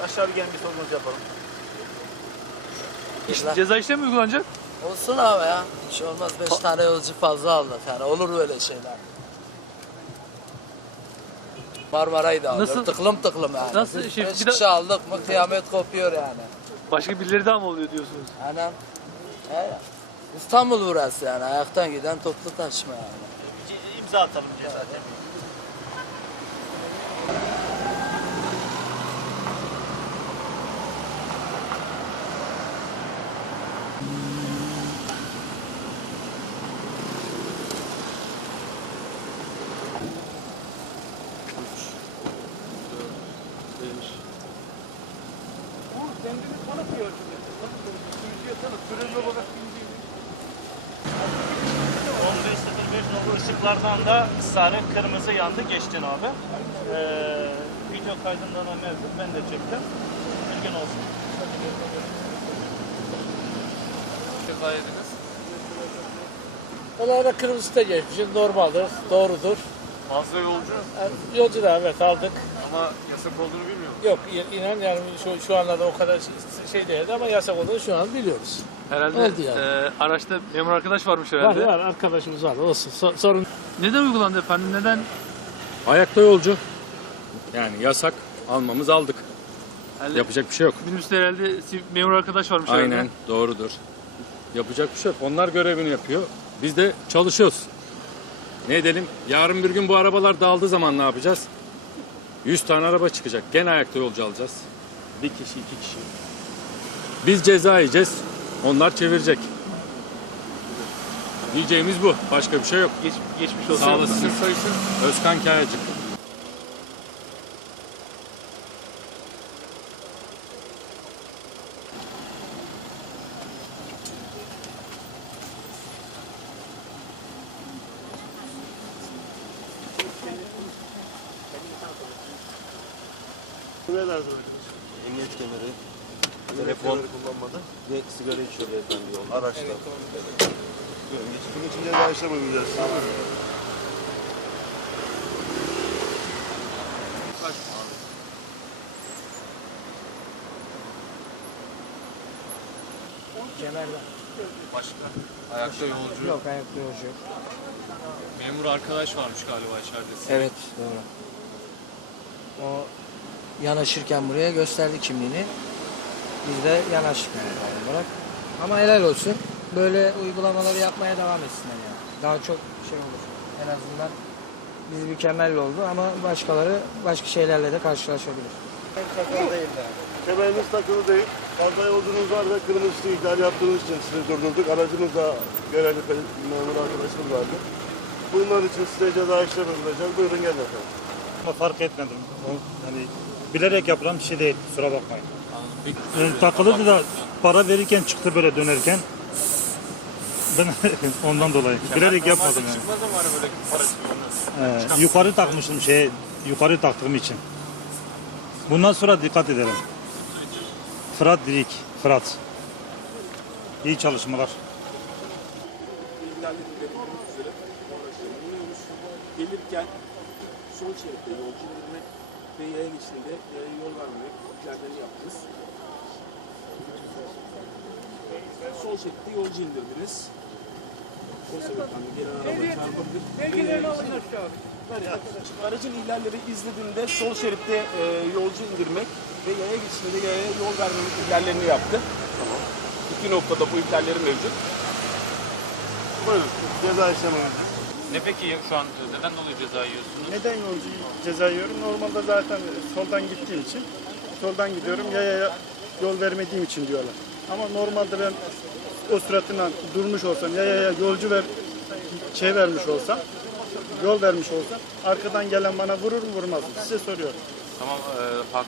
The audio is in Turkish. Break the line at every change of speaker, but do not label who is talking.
aşağı bir gelin bir sorgunuzu yapalım.
Ceza işlemi mi uygulanacak?
Olsun abi ya. Bir şey olmaz. 5 tane yolcu fazla aldık yani. Olur böyle şeyler. Marmara'yı da aldık.
Nasıl-
Tıklım tıklım yani.
nasıl
Biz
şey-
5
bir de-
kişi aldık mı kıyamet kopuyor yani.
Başka birileri daha mı oluyor diyorsunuz?
Anam. He. İstanbul burası yani. Ayaktan giden toplu taşıma yani.
İmza atalım cezaten.
Kendini tanıtmıyor. Sürücüye tanıt. Sürücü olarak bildiğini.
15.05 nolu ışıklardan da sarı kırmızı yandı geçtin abi. Video kaydından da mevcut. Ben de çektim. Bilgin olsun.
Olayda kırmızıda geçmişiz. Normaldir. Doğrudur.
Fazla yolcu
Yani yolcu da evet aldık.
ama yasak olduğunu bilmiyor.
Yok inan yani şu anlarda o kadar şey değildi ama yasak olduğunu şu an biliyoruz.
Herhalde
Oldu yani.
Araçta memur arkadaş varmış
Var
herhalde.
var arkadaşımız var olsun sorun.
Neden uygulandı efendim? Neden?
Ayakta yolcu. Yani yasak. Almamız aldık.
Herhalde
Yapacak bir şey yok.
minibüste herhalde memur arkadaş varmış
Aynen
herhalde.
doğrudur. Yapacak bir şey yok. Onlar görevini yapıyor. Biz de çalışıyoruz. Ne edelim? Yarın bir gün bu arabalar dağıldığı zaman ne yapacağız? 100 tane araba çıkacak. Gene ayakta yolcu alacağız.
Bir kişi, iki kişi.
Biz ceza yiyeceğiz. Onlar çevirecek. Diyeceğimiz bu. Başka bir şey yok.
Geçmiş olsun.
Sağ olasın. Özkan Kayacık.
Emniyet kemeri, telefon kullanmadı ve sigara içiyor beyefendi yolda. Araçta. Bunun için ceza işlem uygulayacağız.
Ayakta yolcu.
Yok ayakta yolcu yok.
Memur arkadaş varmış galiba içeride.
Evet doğru. O yanaşırken buraya gösterdi kimliğini. Biz de yanaştık yani doğal olarak. Ama helal olsun. Böyle uygulamaları yapmaya devam etsinler yani. Daha çok şey olur. En azından biz mükemmel oldu ama başkaları başka şeylerle de karşılaşabilir.
Takılı değil yani. Kemeriniz takılı değil. Fazla yolcunuz var ve kırmızı ışığı ihlal yaptığınız için sizi durdurduk. Aracınızda görevli memur arkadaşımız vardı. Bunlar için size ceza işlem uygulayacağız. Buyurun gelin efendim.
Ama fark etmedim. O, yani bilerek yapılan bir şey değil. Kusura bakmayın. Yani takılıydı da para verirken çıktı böyle dönerken. Ben ondan dolayı. Bilerek yapmadım yani.
Çıkmaz ama hani böyle para çıkıyor.
Yukarı takmıştım yukarı taktığım için. Bundan sonra dikkat edelim. Fırat Dirik, Fırat. İyi çalışmalar.
Gelirken sol şeritte yolcu indirmek ve yaya geçtiğinde yaya yol vermemek ihlallerini yaptınız. Sol şeritte yolcu indirdiniz. O sebepten de gelen araba çarpabilir. Aracın ihlalleri izlediğinde sol şeritte yolcu indirmek ve yaya geçtiğinde de yaya yol vermemek ihlallerini yaptı. Tamam. İki noktada bu ihlalleri mevcut.
Buyurun. Ceza işlem uygulayacağız.
Ne peki şu an neden dolayı ceza yiyorsunuz?
Neden yolcu ceza yiyorum? Normalde zaten soldan gittiğim için. Soldan gidiyorum. Yaya yol vermediğim için diyorlar. Ama normalde ben o süratine durmuş olsam, yaya yolcu vermiş olsam, yol vermiş olsam, arkadan gelen bana vurur mu vurmaz mı? Size soruyorum.
Tamam,